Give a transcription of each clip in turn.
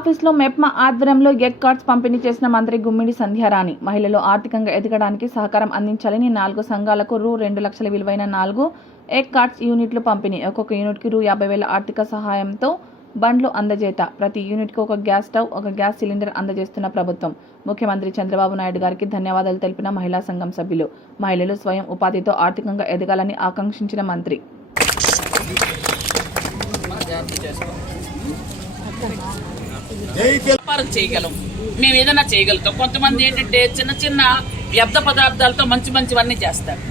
ఆఫీసులో మెప్మా ఆధ్వర్యంలో egg cards పంపిణీ చేసిన మంత్రి గుమ్మిడి సంధ్యారాణి మహిళలు ఆర్థికంగా ఎదగడానికి సహకారం అందించాలని 4 సంఘాలకు రూ. 2 లక్షల విలువైన 4 ఎగ్ కార్డ్స్ యూనిట్లు పంపిణీ. ఒక్కొక్క యూనిట్కి రూ. 50,000 ఆర్థిక సహాయంతో బండ్లు అందజేత. ప్రతి యూనిట్కి ఒక గ్యాస్ స్టవ్, ఒక గ్యాస్ సిలిండర్ అందజేస్తున్న ప్రభుత్వం. ముఖ్యమంత్రి చంద్రబాబు నాయుడు గారికి ధన్యవాదాలు తెలిపిన మహిళా సంఘం సభ్యులు. మహిళలు స్వయం ఉపాధితో ఆర్థికంగా ఎదగాలని ఆకాంక్షించిన మంత్రి. వ్యాపారం చేయగలం, మేము ఏదైనా చేయగలుగుతాం. కొంతమంది ఏంటంటే చిన్న చిన్న వ్యర్థ పదార్థాలతో మంచి మంచివన్నీ చేస్తారు.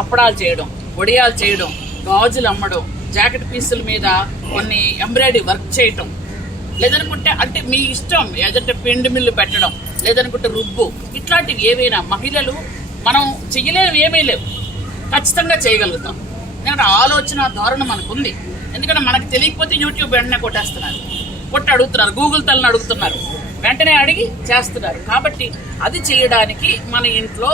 అప్పడాలు చేయడం, వడియాలు చేయడం, గాజులు అమ్మడం, జాకెట్ పీసుల మీద కొన్ని ఎంబ్రాయిడరీ వర్క్ చేయటం, లేదనుకుంటే అంటే మీ ఇష్టం ఏదంటే పిండి మిల్లు పెట్టడం, లేదనుకుంటే రుబ్బు, ఇట్లాంటివి ఏవైనా మహిళలు మనం చెయ్యలేవు, ఏమీ లేవు, ఖచ్చితంగా చేయగలుగుతాం. ఎందుకంటే ఆలోచన ధోరణి మనకు ఉంది. ఎందుకంటే మనకు తెలియకపోతే యూట్యూబ్ వెంటనే కొట్టేస్తున్నారు, కొట్టి అడుగుతున్నారు, గూగుల్ తల్లిని అడుగుతున్నారు, వెంటనే అడిగి చేస్తున్నారు. కాబట్టి అది చేయడానికి మన ఇంట్లో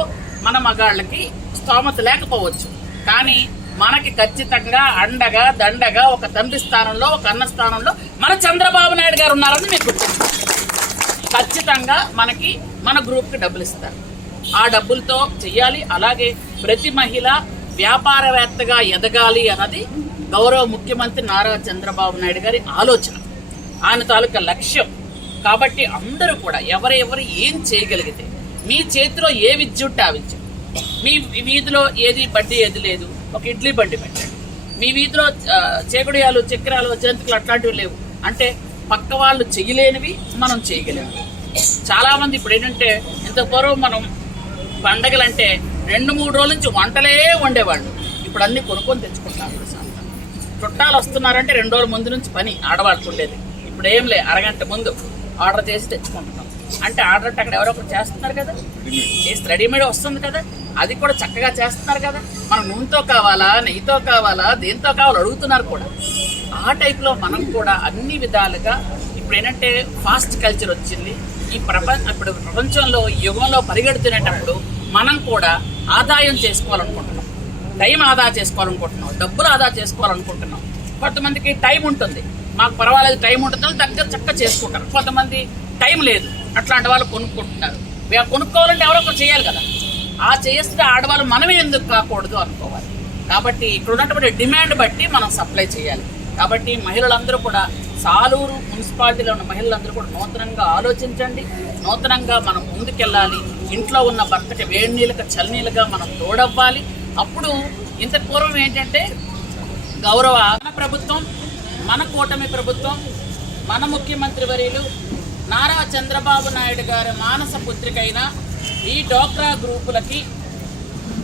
మన మగాళ్ళకి స్తోమత లేకపోవచ్చు, కానీ మనకి ఖచ్చితంగా అండగా దండగా ఒక తండ్రి స్థానంలో, ఒక అన్న స్థానంలో మన చంద్రబాబు నాయుడు గారు ఉన్నారని మీకు గుర్తుంటుంది. ఖచ్చితంగా మనకి మన గ్రూప్కి డబ్బులు ఇస్తారు, ఆ డబ్బులతో చెయ్యాలి. అలాగే ప్రతి మహిళ వ్యాపారవేత్తగా ఎదగాలి అన్నది గౌరవ ముఖ్యమంత్రి నారా చంద్రబాబు నాయుడు గారి ఆలోచన, ఆయన తాలూకా లక్ష్యం. కాబట్టి అందరూ కూడా ఎవరెవరు ఏం చేయగలిగితే, మీ చేతిలో ఏ విద్య ఉంటే ఆ విద్య, మీ వీధిలో ఏది బండి ఏది లేదు, ఒక ఇడ్లీ బండి పెట్టండి. మీ వీధిలో చేకుడియాలు, చక్రాలు, జంతికలు అట్లాంటివి లేవు అంటే పక్క వాళ్ళు చేయలేనివి మనం చేయగలేము. చాలా మంది ఇప్పుడు ఏంటంటే, ఇంత పూర్వం మనం పండగలంటే 2-3 రోజుల నుంచి వంటలే వండేవాళ్ళు, ఇప్పుడు అన్ని కొనుక్కొని తెచ్చుకుంటారు. చుట్టాలు వస్తున్నారంటే 2 రోజుల ముందు నుంచి పని ఆడవాళ్ళకు ఉండేది. ఇప్పుడు ఏం లే, అరగంట ముందు ఆర్డర్ చేసి తెచ్చుకుంటున్నాం. అంటే ఆర్డర్ అంటే అక్కడ ఎవరో ఒకరు చేస్తున్నారు కదా, చేసి రెడీమేడ్ వస్తుంది కదా, అది కూడా చక్కగా చేస్తున్నారు కదా. మనం నూనెతో కావాలా, నెయ్యితో కావాలా, దేంతో కావాలో అడుగుతున్నారు కూడా. ఆ టైప్లో మనం కూడా అన్ని విధాలుగా ఇప్పుడు ఏంటంటే ఫాస్ట్ కల్చర్ వచ్చింది. ఇప్పుడు ప్రపంచంలో యుగంలో పరిగెడుతునేటప్పుడు మనం కూడా ఆదాయం చేసుకోవాలనుకుంటున్నాం, టైం ఆదా చేసుకోవాలనుకుంటున్నాం, డబ్బులు ఆదా చేసుకోవాలనుకుంటున్నాం. కొంతమందికి టైం ఉంటుంది, మాకు పర్వాలేదు టైం ఉంటుంది, దగ్గర చక్కగా చేసుకుంటారు. కొంతమంది టైం లేదు, అట్లాంటి వాళ్ళు కొనుక్కుంటున్నారు. కొనుక్కోవాలంటే ఎవరో ఒకరు చేయాలి కదా, ఆ చేస్తే ఆడవాళ్ళు మనమే ఎందుకు కాకూడదు అనుకోవాలి. కాబట్టి ఇక్కడ ఉన్నటువంటి డిమాండ్ బట్టి మనం సప్లై చేయాలి. కాబట్టి మహిళలందరూ కూడా, సాలూరు మున్సిపాలిటీలో ఉన్న మహిళలందరూ కూడా నూతనంగా ఆలోచించండి, నూతనంగా మనం ముందుకెళ్ళాలి. ఇంట్లో ఉన్న భర్తకి వేడి నీళ్ళకి చల్లనీళ్ళుగా మనం తోడవ్వాలి. అప్పుడు ఇంత పూర్వం ఏంటంటే గౌరవ మన ప్రభుత్వం, మన కూటమి ప్రభుత్వం, మన ముఖ్యమంత్రి వర్యులు నారా చంద్రబాబు నాయుడు గారి మానస పుత్రికైన ఈ డ్వాక్రా గ్రూపులకి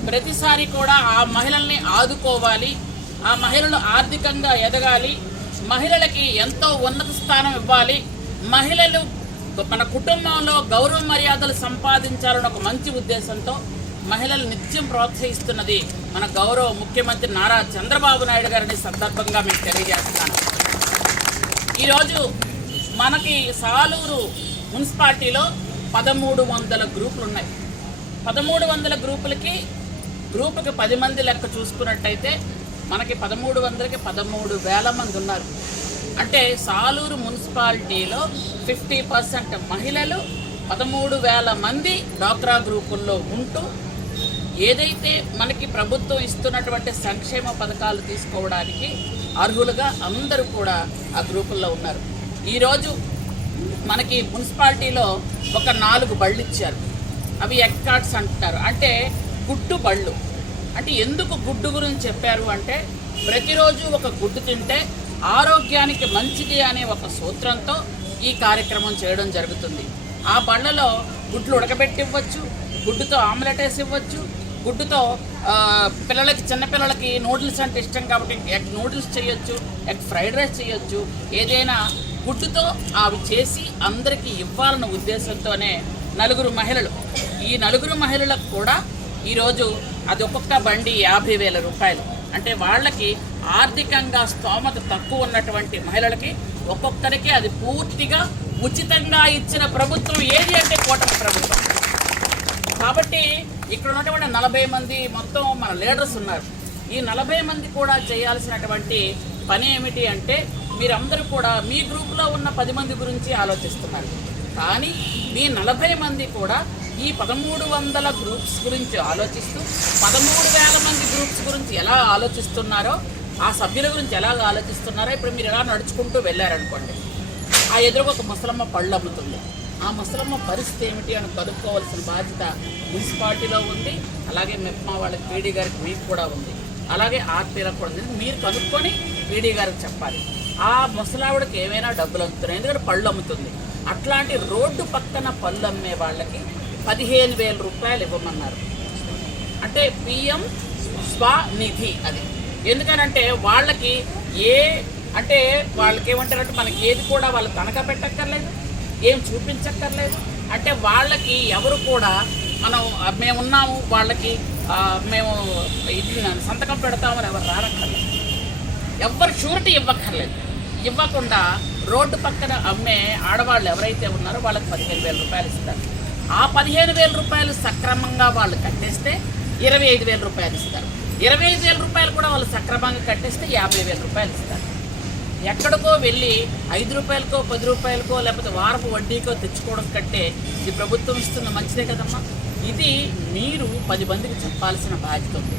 ప్రతిసారి కూడా ఆ మహిళల్ని ఆదుకోవాలి, ఆ మహిళలు ఆర్థికంగా ఎదగాలి, మహిళలకి ఎంతో ఉన్నత స్థానం ఇవ్వాలి, మహిళలు మన కుటుంబంలో గౌరవ మర్యాదలు సంపాదించాలని ఒక మంచి ఉద్దేశంతో మహిళలు నిత్యం ప్రోత్సహిస్తున్నది మన గౌరవ ముఖ్యమంత్రి నారా చంద్రబాబు నాయుడు గారిని సందర్భంగా మీకు తెలియజేస్తున్నాను. ఈరోజు మనకి సాలూరు మున్సిపాలిటీలో 1300 గ్రూపులు ఉన్నాయి. 1300 గ్రూపులకి 10 మంది లెక్క చూసుకున్నట్టయితే మనకి 1300కి 13,000 మంది ఉన్నారు. అంటే సాలూరు మున్సిపాలిటీలో 50% మహిళలు 13,000 మంది డ్వాక్రా గ్రూపుల్లో ఉంటూ ఏదైతే మనకి ప్రభుత్వం ఇస్తున్నటువంటి సంక్షేమ పథకాలు తీసుకోవడానికి అర్హులుగా అందరూ కూడా ఆ గ్రూపుల్లో ఉన్నారు. ఈరోజు మనకి మున్సిపాలిటీలో ఒక 4 బళ్ళు ఇచ్చారు. అవి ఎగ్ కార్డ్స్ అంటున్నారు, అంటే గుడ్డు బళ్ళు. అంటే ఎందుకు గుడ్డు గురించి చెప్పారు అంటే, ప్రతిరోజు ఒక గుడ్డు తింటే ఆరోగ్యానికి మంచిది అనే ఒక సూత్రంతో ఈ కార్యక్రమం చేయడం జరుగుతుంది. ఆ బళ్ళలో గుడ్లు ఉడకబెట్టి ఇవ్వచ్చు, గుడ్డుతో ఆమ్లెట్ వేసి ఇవ్వచ్చు, గుడ్డుతో పిల్లలకి, చిన్నపిల్లలకి నూడిల్స్ అంటే ఇష్టం కాబట్టి ఎగ్ నూడిల్స్ చేయొచ్చు, ఎగ్ ఫ్రైడ్ రైస్ చేయొచ్చు. ఏదైనా గుడ్డుతో అవి చేసి అందరికీ ఇవ్వాలన్న ఉద్దేశంతోనే 4 మహిళలు, ఈ 4 మహిళలకు కూడా ఈరోజు అది ఒక్కొక్క బండి 50,000 రూపాయలు. అంటే వాళ్ళకి ఆర్థికంగా స్తోమత తక్కువ ఉన్నటువంటి మహిళలకి ఒక్కొక్కరికి అది పూర్తిగా ఉచితంగా ఇచ్చిన ప్రభుత్వం ఏది అంటే కూటమి ప్రభుత్వం. కాబట్టి ఇక్కడ ఉన్నటువంటి 40 మంది మొత్తం మన లీడర్స్ ఉన్నారు. ఈ 40 మంది కూడా చేయాల్సినటువంటి పని ఏమిటి అంటే, మీరందరూ కూడా మీ గ్రూప్లో ఉన్న 10 మంది గురించి ఆలోచిస్తున్నారు. కానీ మీ 40 మంది కూడా ఈ 1300 గ్రూప్స్ గురించి ఆలోచిస్తూ 13,000 మంది గ్రూప్స్ గురించి ఎలా ఆలోచిస్తున్నారో, ఆ సభ్యుల గురించి ఎలా ఆలోచిస్తున్నారో ఇప్పుడు మీరు ఎలా నడుచుకుంటూ వెళ్ళారనుకోండి, ఆ ఎదురుగా ఒక ముసలమ్మ పళ్ళు అమ్ముతుంది. ఆ ముసలమ్మ పరిస్థితి ఏమిటి అని కనుక్కోవాల్సిన బాధ్యత మున్సిపాలిటీలో ఉంది. అలాగే మెప్మా వాళ్ళకి పీడీ గారికి మీకు కూడా ఉంది. అలాగే ఆర్పీలకు కూడా ఉంది. మీరు కనుక్కొని పీడీ గారికి చెప్పాలి. ఆ ముసలావిడకి ఏమైనా డబ్బులు అమ్ముతున్నాయి, ఎందుకంటే పళ్ళు అమ్ముతుంది. అట్లాంటి రోడ్డు పక్కన పళ్ళు అమ్మే వాళ్ళకి 15,000 రూపాయలు ఇవ్వమన్నారు. అంటే పిఎం స్వనిధి అది. ఎందుకనంటే వాళ్ళకి అంటే వాళ్ళకి ఏమంటారంటే మనకి ఏది కూడా వాళ్ళు తనఖా పెట్టక్కర్లేదు, ఏం చూపించక్కర్లేదు. అంటే వాళ్ళకి ఎవరు కూడా మేమున్నాము వాళ్ళకి మేము ఇది సంతకం పెడతామని ఎవరు రానక్కర్లేదు, ఎవరు షూరిటీ ఇవ్వక్కర్లేదు. ఇవ్వకుండా రోడ్డు పక్కన అమ్మే ఆడవాళ్ళు ఎవరైతే ఉన్నారో వాళ్ళకి 15,000 రూపాయలు ఇస్తారు. ఆ 15,000 రూపాయలు సక్రమంగా వాళ్ళు కట్టేస్తే 25,000 రూపాయలు ఇస్తారు. 25,000 రూపాయలు కూడా వాళ్ళు సక్రమంగా కట్టేస్తే 50,000 రూపాయలు ఇస్తారు. ఎక్కడికో వెళ్ళి 5 రూపాయలకో 10 రూపాయలకో లేకపోతే వారపు వడ్డీకో తెచ్చుకోవడం కంటే ఈ ప్రభుత్వం ఇస్తున్న మంచిదే కదమ్మా. ఇది మీరు 10 మందికి చెప్పాల్సిన బాధ్యత ఉంది.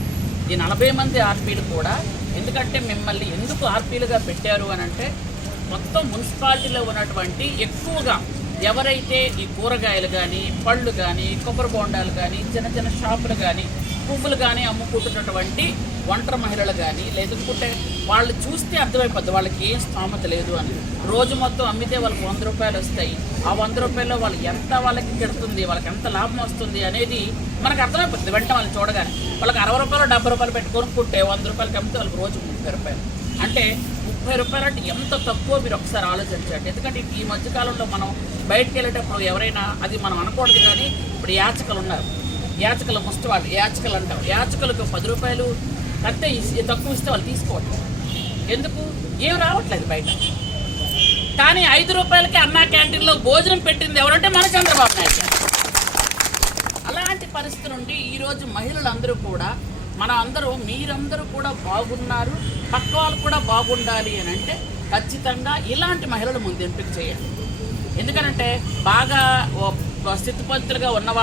ఈ 40 మంది ఆర్పీలు కూడా, ఎందుకంటే మిమ్మల్ని ఎందుకు ఆర్పీలుగా పెట్టారు అని అంటే, మొత్తం మున్సిపాలిటీలో ఉన్నటువంటి ఎక్కువగా ఎవరైతే ఈ కూరగాయలు కానీ, పళ్ళు కానీ, కొబ్బరి బొండాలు కానీ, చిన్న చిన్న షాపులు కానీ, పువ్వులు కానీ అమ్ముకుంటున్నటువంటి ఒంటరి మహిళలు కానీ, లేదంటే వాళ్ళు చూస్తే అర్థమైపోద్ది వాళ్ళకి ఏం స్థోమత లేదు అని. రోజు మొత్తం అమ్మితే వాళ్ళకి 100 రూపాయలు వస్తాయి. ఆ 100 రూపాయల్లో వాళ్ళు ఎంత వాళ్ళకి కెడుతుంది, వాళ్ళకి ఎంత లాభం వస్తుంది అనేది మనకు అర్థమైపోతుంది వెంటనే వాళ్ళు చూడగానే. వాళ్ళకి 60 రూపాయలు 70 రూపాయలు పెట్టి కొనుక్కుంటే 100 రూపాయలకి అమ్మితే వాళ్ళకి రోజు 30 రూపాయలు. అంటే 30 రూపాయలు అంటే ఎంత తక్కువ మీరు ఒకసారి ఆలోచించండి. ఎందుకంటే ఈ మధ్యకాలంలో మనం బయటకు వెళ్ళేటప్పుడు ఎవరైనా, అది మనం అనకూడదు కానీ, ఇప్పుడు యాచకులు ఉన్నారు, యాచకులు ముష్టవాళ్ళు యాచకులు అంటాం. యాచకులకు 10 రూపాయలు కంటే తక్కువ ఇస్తే వాళ్ళు తీసుకోవట్లేదు. ఎందుకు? ఏం రావట్లేదు బయట. కానీ 5 రూపాయలకి అన్నా క్యాంటీన్లో భోజనం పెట్టింది ఎవరంటే మన చంద్రబాబు నాయుడు గారు. అలాంటి పరిస్థితి నుండి ఈరోజు మహిళలందరూ కూడా, మీరందరూ కూడా బాగున్నారు, పక్క వాళ్ళు కూడా బాగుండాలి అని అంటే ఖచ్చితంగా ఇలాంటి మహిళలు ముందు ఎంపిక చేయండి. ఎందుకనంటే బాగా స్థితిపంతులుగా ఉన్నవాళ్ళు